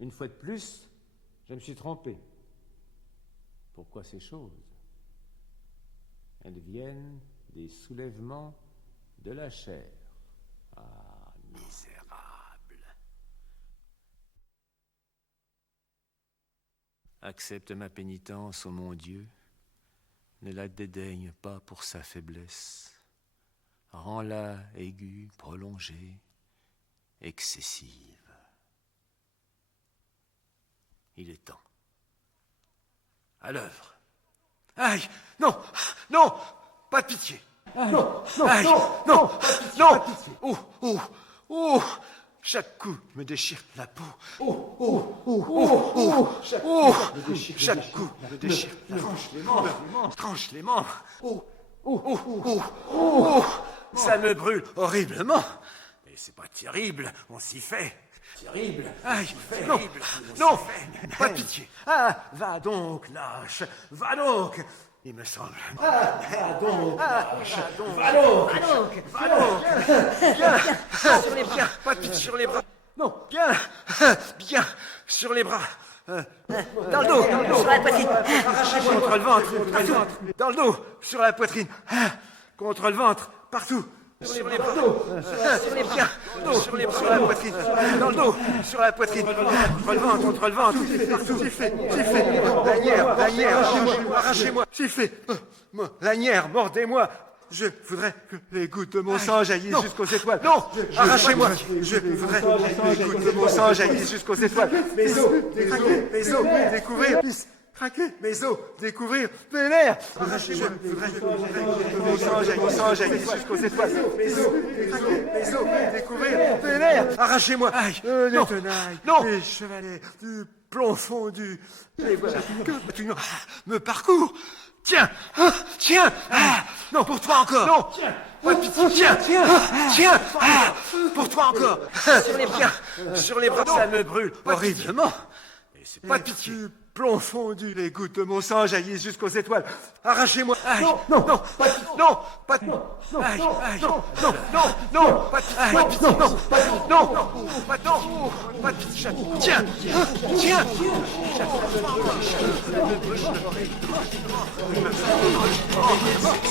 Une fois de plus, je me suis trompé. Pourquoi ces choses? Elles viennent des soulèvements de la chair. Ah, misérable. Accepte ma pénitence, ô mon Dieu. Ne la dédaigne pas pour sa faiblesse. Rends-la aiguë, prolongée, excessive. Il est temps. À l'œuvre. Aïe! Non! Non! Pas de pitié! Aïe. Non! Non! Aïe. Non! Pas de pitié! Non! Pas de pitié. Oh! Oh! Oh! Chaque coup me déchire la peau. Oh! Oh! Oh! Oh! Oh! Chaque coup me déchire la peau. Tranche les membres. Tranche les membres. Oh! Oh! Oh! Oh! Oh! Ça me brûle horriblement. Mais c'est pas terrible, on s'y fait. Terrible. Aïe, non, non, pas de pitié. Ah, va donc, lâche, va donc. Il me semble. Ah, va donc, lâche, va donc, va donc. Bien, sur les bras, pas de pitié sur les bras. Non, bien, bien, sur les bras. Dans le dos, sur la poitrine. Arrachez-moi contre le ventre, partout. Dans le dos, sur la poitrine. Contre le ventre, partout. Sur les bras, sur les bras, sur les bras, sur la poitrine, dans le dos, sur la poitrine, contre le ventre, partout, c'est fait, lanière, arrachez-moi, c'est fait, lanière, mordez-moi, je voudrais que les gouttes de mon sang jaillissent jusqu'aux étoiles, non, arrachez-moi, je voudrais que les gouttes de mon sang jaillissent jusqu'aux étoiles, mes os, découvrir, craquer, mes os, découvrir mes nerfs. Je voudrais que mon sang jaillisse jusqu'aux étoiles. Mes os, découvrir mes nerfs. Arrachez-moi. Les tenailles, les chevalets, du plomb fondu. Les voilà que me parcours. Tiens, non, pour toi encore. Non, tiens, pour toi encore. Sur les bras, ça me brûle horriblement. Et c'est pas de pitié. Plomb fondu, les gouttes de mon sang jaillissent jusqu'aux étoiles. Arrachez-moi. Non, pas de pitié. Non, pas de pitié. Non, pas de pitié. Tiens.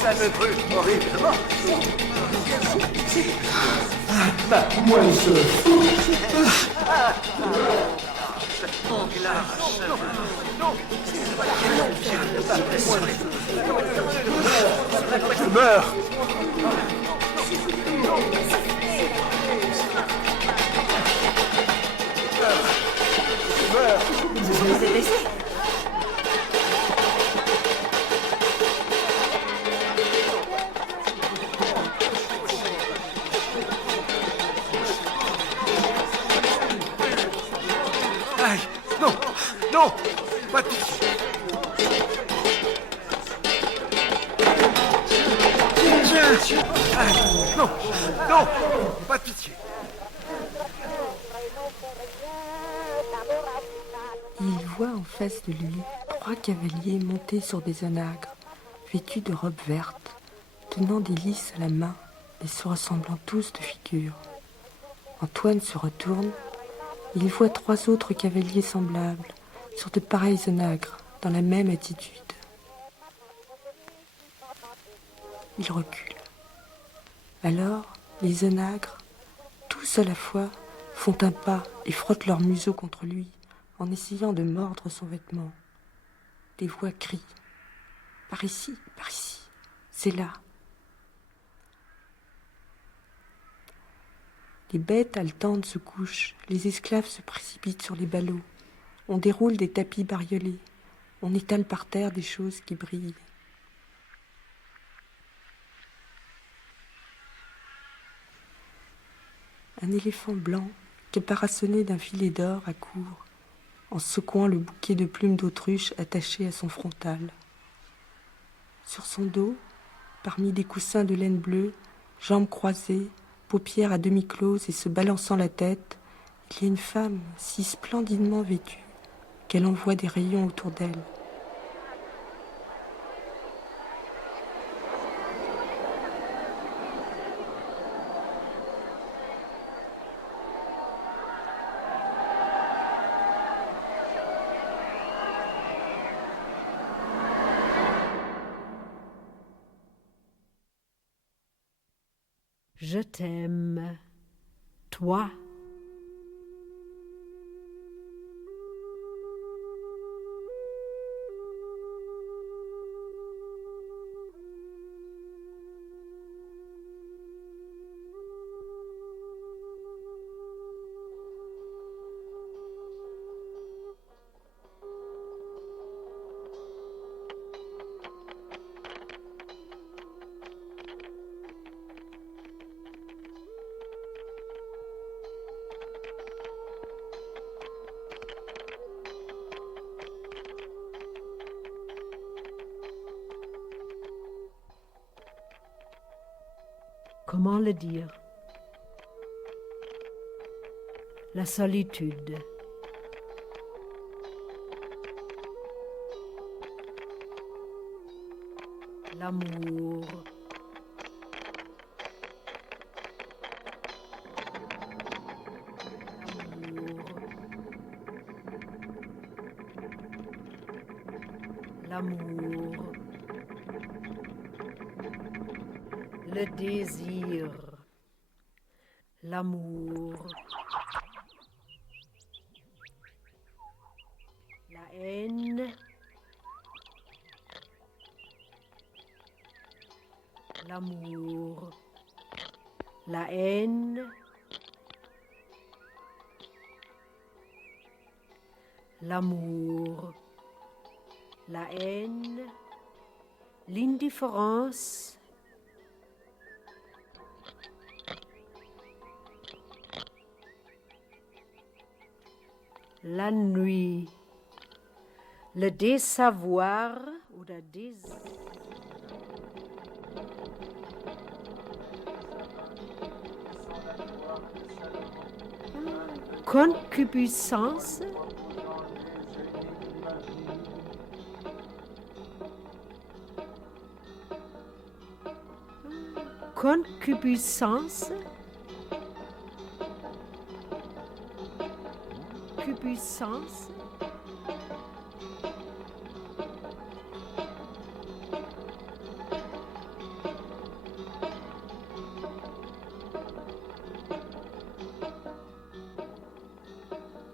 Ça me brûle horriblement. Moi, il se fout. Je meurs. Vous vous êtes blessé? Aïe, non, pas de pitié. Aïe, non, pas de pitié. Il voit en face de lui 3 cavaliers montés sur des onagres, vêtus de robes vertes, tenant des lys à la main et se ressemblant tous de figure. Antoine se retourne. Il voit 3 autres cavaliers semblables, sur de pareils onagres, dans la même attitude. Il recule. Alors, les onagres, tous à la fois, font un pas et frottent leur museau contre lui, en essayant de mordre son vêtement. Des voix crient. Par ici, c'est là. Les bêtes haletantes se couchent, les esclaves se précipitent sur les ballots. On déroule des tapis bariolés, on étale par terre des choses qui brillent. Un éléphant blanc, caparaçonné d'un filet d'or, accourt, en secouant le bouquet de plumes d'autruche attaché à son frontal. Sur son dos, parmi des coussins de laine bleue, jambes croisées, paupières à demi closes et se balançant la tête, il y a une femme si splendidement vêtue qu'elle envoie des rayons autour d'elle. Je t'aime, toi. Comment le dire? La solitude. L'amour. L'amour. Le désir, l'amour, la haine, l'amour, la haine, l'amour, la haine, l'indifférence, la nuit, le désavoir ou la concupiscence, concupiscence, puissance,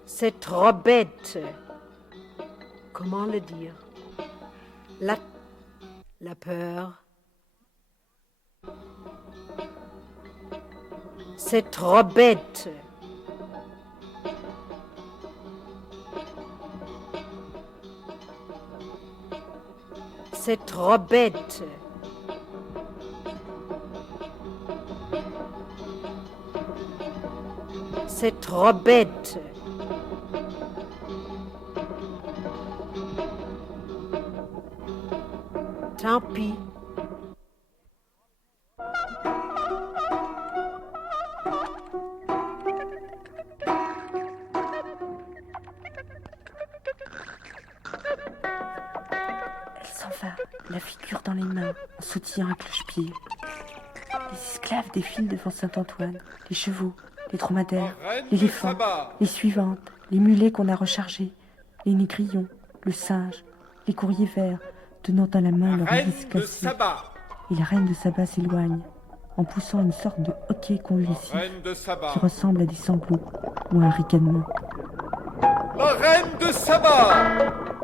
c'est trop bête. Comment le dire? La peur. C'est trop bête. C'est trop bête. C'est trop bête. Tant pis. La figure dans les mains, en sautillant un cloche-pied. Les esclaves défilent devant Saint-Antoine, les chevaux, les dromadaires, l'éléphant, les suivantes, les mulets qu'on a rechargés, les négrillons, le singe, les courriers verts, tenant dans la main leur hélice cassée. Et la reine de Saba s'éloigne, en poussant une sorte de hoquet convulsif qui ressemble à des sanglots ou à un ricanement. La reine de Saba!